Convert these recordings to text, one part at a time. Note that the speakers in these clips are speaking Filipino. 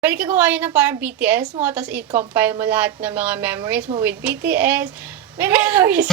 Pwede ka gawa yun ng parang BTS mo, tapos i-compile mo lahat ng mga memories mo with BTS. May memories!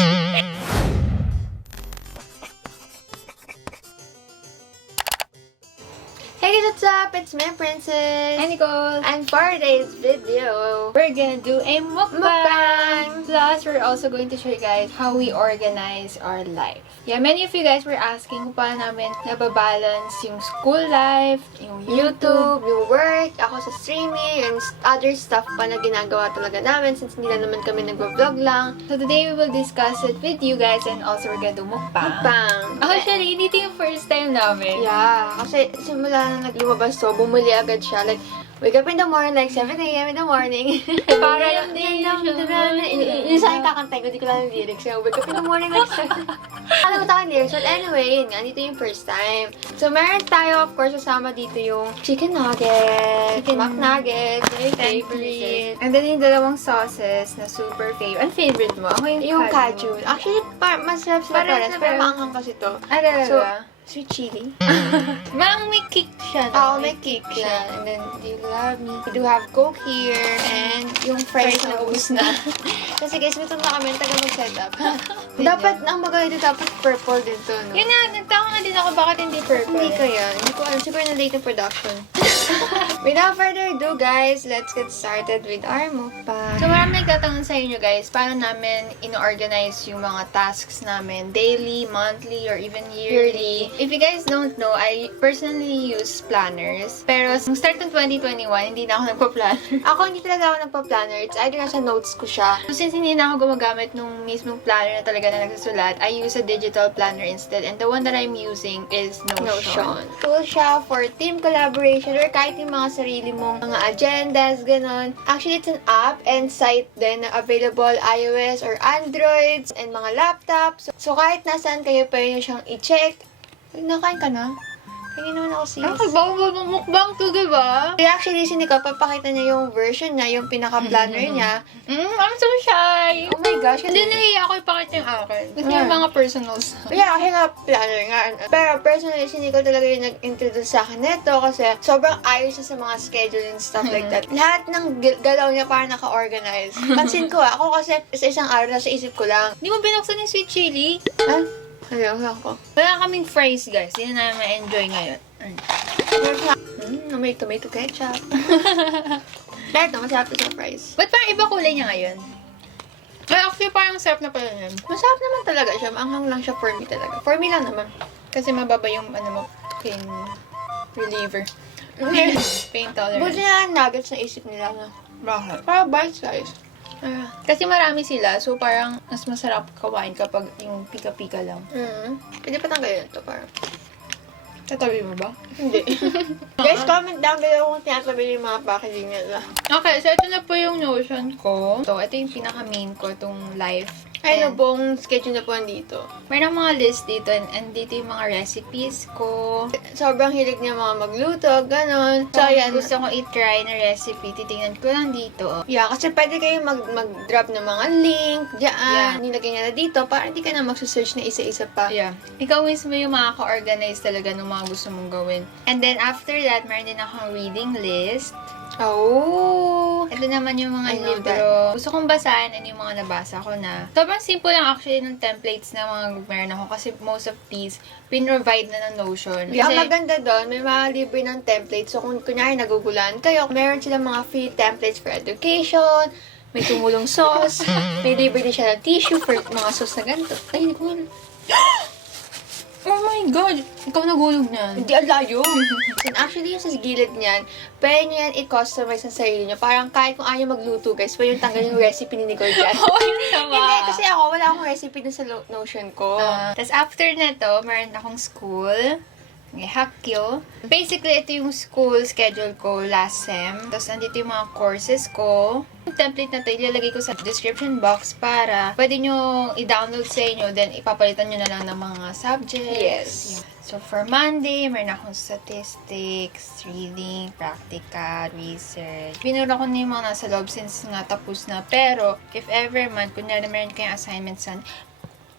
Hey guys, what's up? It's me, Princess. Hi, Nicole. And for today's video, We're gonna do a mukbang. Mukbang. Plus, we're also going to show you guys how we organize our life. Yeah, many of you guys were asking kung paano namin nababalance yung school life, yung YouTube, yung work, ako sa streaming, and other stuff pa na ginagawa talaga namin since hindi na naman kami nag-vlog lang. So today, we will discuss it with you guys and also we're gonna do mukbang. Mukbang. Actually, hindi ito yung first time namin. Yeah, kasi simula na naglumabas to, bumuli agad siya. Like, wake up in the morning, like 7 a.m. in the morning. Para lang din yung sa akin kakantay ko, di ko lang yung lyrics. So, wake up in the morning, like 7. Alam mo tayo lyrics. But anyway, yun nga, dito yung first time. So, meron tayo, of course, kasama dito yung chicken nuggets, mac nuggets, my favorite. And then yung dalawang sauces na super favorite. Ang favorite mo? Ako Yung kaju. Actually, masarap sila pares, pero maanghang kasi to. So, sweet chili. Parang may kick siya. Oo, may kick siya. And then, do you love me? We do have Coke here. And yung fries na ubus na. Kasi guys, gutom na kami. Tagal mag-setup. Dapat, ang maganda dito, dapat purple din to, no? Yun na, nagtaka nga din ako bakit hindi purple. Hindi kaya. Hindi ko alam. Siguro na late yung production. Without further ado, guys, let's get started with our mukbang. So, marami nagtatanong sa inyo guys, paano namin ino-organize yung mga tasks namin daily, monthly, or even yearly. If you guys don't know, I personally use planners. Pero, nung start ng 2021, hindi na ako nagpa-planner. Ako, hindi talaga ako nagpa-planner. It's either nasa notes ko siya. So, since hindi na ako gumagamit nung mismong planner na talaga na nagsusulat, I use a digital planner instead. And the one that I'm using is Notion. Tool siya for team collaboration or kahit yung mga sarili mong mga agendas, ganon. Actually, it's an app and site din na available iOS or Androids and mga laptops. So, kahit nasaan kayo, pwede nyo siyang i-check. Nakain ka na? Kaya naman ako sis. Bago mukbang to, diba? Actually, si Nicole, papakita niya yung version niya, yung pinaka-planner niya. I'm so shy! Oh my gosh. Hindi nahiya ako ipakita yung akin. Kasi yung mga personals. Yeah, kasi nga planner nga. Pero personally, si Nicole talaga yung nag-introduce sa akin nito kasi sobrang ayos siya sa mga schedule and stuff like that. Lahat ng galaw niya parang naka-organize. Pansin ko ako kasi sa isang araw na sa isip ko lang. Hindi mo binuksan yung sweet chili? Ha? Ayaw ko. Wala kaming fries, guys. Hindi na ma-enjoy ngayon. May tomato ketchup. Dahil ito, masarap ito sa fries. Ba't parang iba kulay niya ngayon? Well, actually, parang sarap na pala yun. Masarap naman talaga siya. Maanghang lang siya for me talaga. For me lang naman. Kasi mababa yung, pain reliever. Pain tolerance. Buti na nuggets na isip nila na. Bakit? Para bite size. Kasi marami sila, so parang mas masarap kawain kapag yung pika-pika lang. Pwede pa tanggalin ito parang. Tatabi mo ba? Hindi. Guys, comment down below kung tinatabi yung mga packaging nila. Okay, so ito na po yung Notion ko. So, ito yung pinaka-main ko, itong life. Ayun po, ang schedule na po andito. Mayroon mga list dito, and dito yung mga recipes ko. Sobrang hilig niya mga magluto, ganon. So, ayan. Gusto ko i-try na recipe, titingnan ko lang dito. Yeah, kasi pwede kayo mag-drop ng mga link dyan. Yeah. Nilagay niya na dito para hindi ka na magsusearch na isa-isa pa. Yeah. Ikaw mismo yung makaka-organize talaga ng mga gusto mong gawin. And then, after that, meron din akong reading list. Oh! Ito naman yung mga I know libro. Gusto kong basahin and yung mga nabasa ko na. Sobrang simple lang actually ng templates na mga meron ako kasi most of these pin-provide na ng Notion. Yeah, Kasi, ang maganda doon, may mga libre ng templates. So, kung kunyari nagugulan kayo, meron silang mga free templates for education, may tumulong sauce, may libre din siya ng tissue for mga sauce na ganito. Ay, hindi ko nga. oh my God! Ikaw nagulog niyan. Hindi, ang layo. And actually, yung sa gilid niyan, pwede nyo yan i-customize ang sarili nyo. Parang kahit kung ayaw magluto, guys, pwede yung tanggalin yung recipe ni Nicole dyan. Oh, yun naman. Hindi, kasi ako, wala akong recipe dun sa Notion ko. Tapos after na to, meron akong school. May Hakyo. Basically, ito yung school schedule ko last sem. Tapos nandito yung mga courses ko. Yung template na to, ilalagay ko sa description box para pwede nyo i-download sa inyo, then ipapalitan nyo na lang ng mga subjects. Yes. Yeah. So, for Monday, meron akong statistics, reading, practical, research. Pinura ko na yung mga nasa loob since nga tapos na. Pero, if ever man, kunyari meron kayong assignments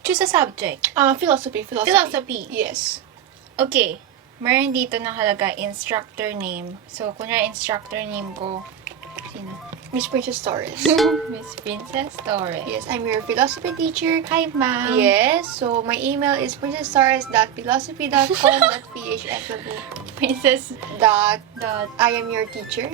choose a subject. Philosophy. Philosophy. Yes. Okay. meron dito nakalagay instructor name. So, kunya instructor name ko, sino? Miss Princess Torres. Miss Princess Torres. Yes, I'm your philosophy teacher. Hi, ma'am. Yes, so my email is princesstorres.philosophy.com.phsfu. Princess Dot, dot. I am your teacher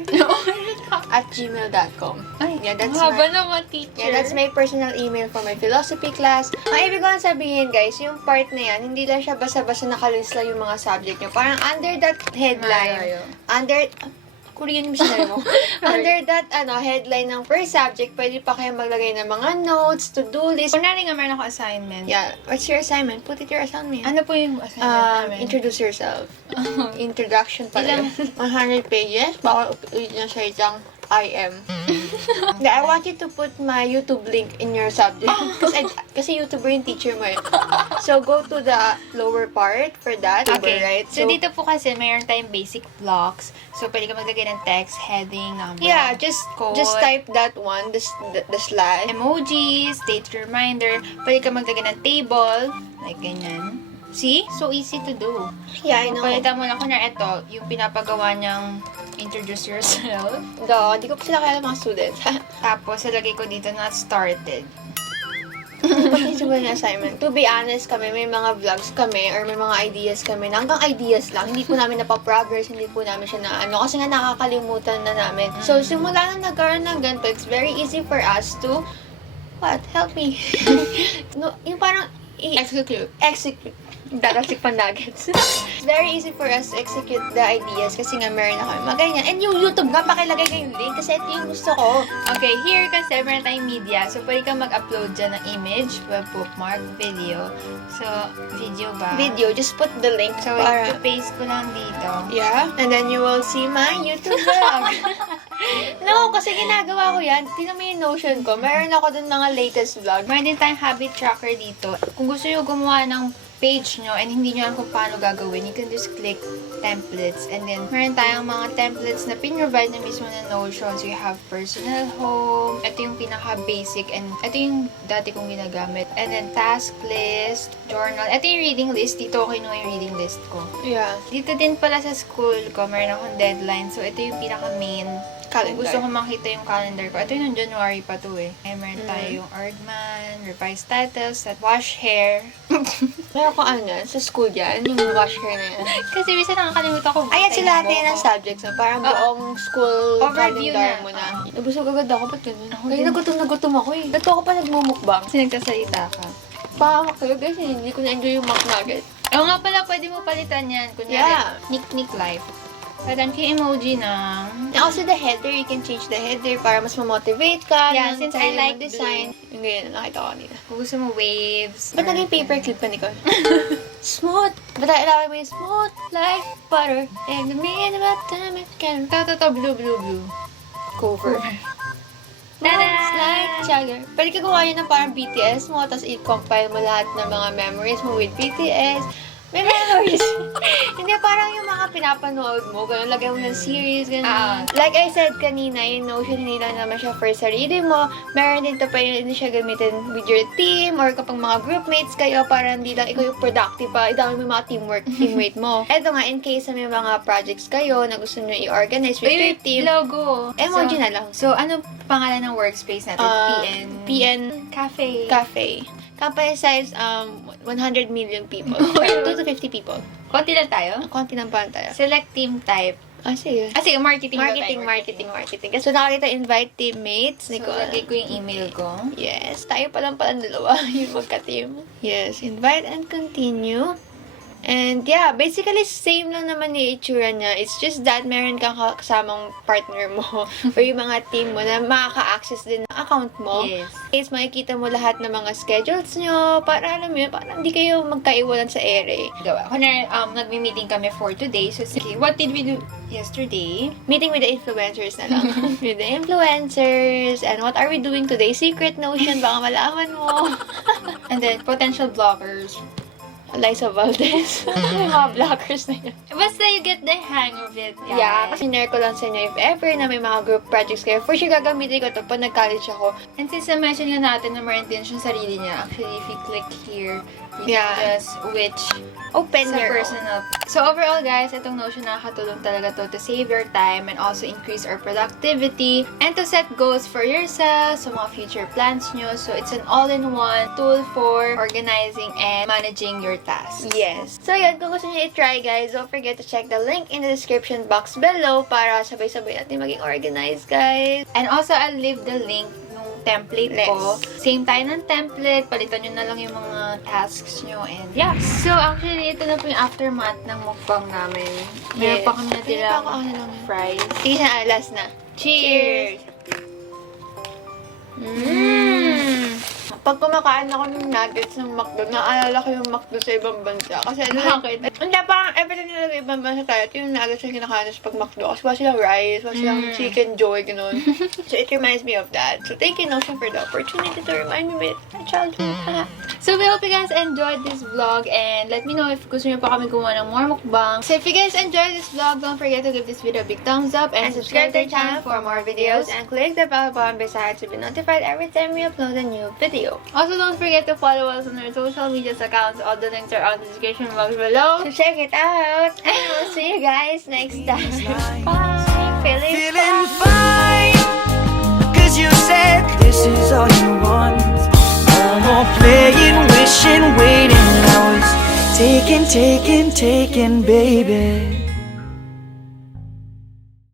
at gmail.com. Ay, Yeah, that's haba my- naman, teacher. Yeah, that's my personal email for my philosophy class. Ang ibig ko lang sabihin, guys, yung part na yan, hindi lang siya basta-basta nakalist lang yung mga subject nyo. Parang under that headline, Korean yung sinabi mo. Under that headline ng first subject, pwede pa kayo maglagay ng mga notes, to-do list. Kunwari nga meron ako assignment. Yeah, what's your assignment? Put it your assignment. Ano po yung assignment namin? Introduce yourself. Introduction pala. 100 pages. Baka ulit na siya isang I want you to put my YouTube link in your subject. Kasi YouTuber yung teacher mo eh. So, go to the lower part for that. Okay. Right? So, dito po kasi mayroon tayong basic blocks. So, pwede ka maglagay ng text, heading, number, yeah, just code, type that one, the slide. emojis, date reminder. Pwede ka maglagay ng table, like ganyan. See? So easy to do. Yeah, I know. Palitan mo lang kung ito, yung pinapagawa niyang introduce yourself. Hindi ko pa sila kaya mga students. Tapos, ilagay ko dito not started. Pag-isipan yung assignment. To be honest kami, may mga vlogs kami or may mga ideas kami na hanggang ideas lang. Hindi po namin napaprogress, hindi po namin siya na kasi nga nakakalimutan na namin. So, simula na nagkaroon ng ganito, it's very easy for us to, help me. No, yung parang, execute. Datasik pa nuggets. It's very easy for us to execute the ideas kasi nga meron na kami mga ganyan. And yung YouTube nga, pakilagay kayo yung link kasi ito yung gusto ko. Okay, here kasi meron tayong media. So, pwede kang mag-upload dyan ng image, web bookmark, video. So, video ba? Video, just put the link. So, paste ko lang dito. Yeah, and then you will see my YouTube vlog. No, kasi ginagawa ko yan. Tingnan mo yung Notion ko. Meron ako dun mga latest vlog. Meron din tayong habit tracker dito. Kung gusto nyo gumawa ng page nyo and hindi nyo alam kung paano gagawin, you can just click templates. And then, meron tayong mga templates na pin-provide na mismo na Notion. So, you have personal home. Ito yung pinaka-basic and ito yung dati kong ginagamit. And then, task list, journal. Ito yung reading list. Dito ako kinuha yung reading list ko. Yeah. Dito din pala sa school ko, meron akong deadline. So, ito yung pinaka-main. Kung gusto ko makita yung calendar ko. Ito yung January pa to eh. Ay, meron tayo yung Orgman, revised titles, at wash hair. Meron ko sa school yan, yung wash hair na yan. Kasi bisa nakakalimutan ko. Ayan sila natin ng subjects. Parang buong school Overview calendar na. mo na. Nabusog agad ako. Ba't ganun? Ako Kaya din. nagutom ako eh. Ba't ako pa nagmumukbang? Kasi nagsasalita ka. Pahamak kayo guys. Hindi ko na-enjoy yung McNugget. Oo nga pala, pwede mo palitan yan. Kunyari, Yeah. Nick Life. Palitan ko yung emoji ng... And also the header, you can change the header para mas ma-motivate ka. Yeah, nung since I tayo like mag-design. Yung ganyan, nakita ko kanina. Kung gusto mo waves. Ba't naging paperclip ka, Nicole? Smooth. Ba't ilawin mo yung smooth like butter and the minute about time it can Blue. cover. It's like Jagger. Pwede ka gawa yun ng parang BTS mo, tapos i-compile mo lahat ng mga memories mo with BTS. May memories. Hindi, parang yung mga pinapanood mo, ganun, lagay mo ng series, ganun. Like I said kanina, yung Notion, hindi lang naman siya for sarili mo. Meron din to pa yun, hindi siya gamitin with your team, or kapag mga groupmates kayo, para hindi lang ikaw yung productive pa, idami mo yung mga teammate mo. Eto nga, in case na may mga projects kayo na gusto nyo i-organize with your team, Logo. emoji na lang. So, ano pangalan ng workspace natin? PN Cafe. Company size, 100 million people. 2 to 50 people. Konti lang tayo? Konti ng pan tayo. Select team type. Sige. Sige, marketing. Marketing. So, nakakita invite teammates. So, lagay ko yung email ko. Yes. Tayo pa lang pala dalawa yung magka-team. Yes. Invite and continue. And yeah, basically same lang naman yung itsura niya. It's just that meron kang kasamang partner mo or yung mga team mo na makaka-access din ng account mo. Yes. Is makikita mo lahat ng mga schedules nyo para alam mo yun, para hindi kayo magkaiwanan sa ere. Gawa. Kunwari, nagmi-meeting kami for today. So, sige, what did we do yesterday? Meeting with the influencers na lang. With the influencers. And what are we doing today? Secret Notion, baka malaman mo. And then, potential bloggers. Liza Valdez. Yung mga blockers na yun. Basta you get the hang of it, guys. Yeah, kasi share ko lang sa inyo if ever na may mga group projects kayo. For sure, gagamitin ko to pag nag-college ako. And since na-mention nga natin na meron din siyang sarili niya, actually, if you click here, you Yeah. can just switch Open sa your personal. So overall, guys, itong Notion nakakatulong talaga to save your time and also increase our productivity and to set goals for yourself, sa mga future plans nyo. So it's an all-in-one tool for organizing and managing your tasks. Yes. So yun, kung gusto niyo i-try guys, don't forget to check the link in the description box below para sabay-sabay natin maging organized guys. And also, I'll leave the link nung template ko. Same tayo ng template. Palitan nyo na lang yung mga tasks nyo. And yeah. So, actually, ito na po yung aftermath ng mukbang namin. Meron pa kami natirang fries. Sige na, last na. Cheers! Pag kumakain ako ng nuggets ng McDo, naalala ko yung McDo sa ibang bansa. Kasi Bakit? Hindi, parang every time nilagay ibang bansa tayo, ito yung nuggets na kinakain sa pag McDo. Kasi wala silang rice, wala silang chicken joy, gano'n. So it reminds me of that. So thank you, Notion, for the opportunity to remind me with my childhood. So, we hope you guys enjoyed this vlog and let me know if gusto nyo pa kami gumawa ng more mukbang. So, if you guys enjoyed this vlog, don't forget to give this video a big thumbs up and subscribe to our channel for more videos. And click the bell button beside to be notified every time we upload a new video. Also, don't forget to follow us on our social media accounts. All the links are on the description box below. So check it out. And we'll see you guys next time. Bye. Feeling fine, 'cause you said this is all you want. No more playing, wishing, waiting. I was taken, baby.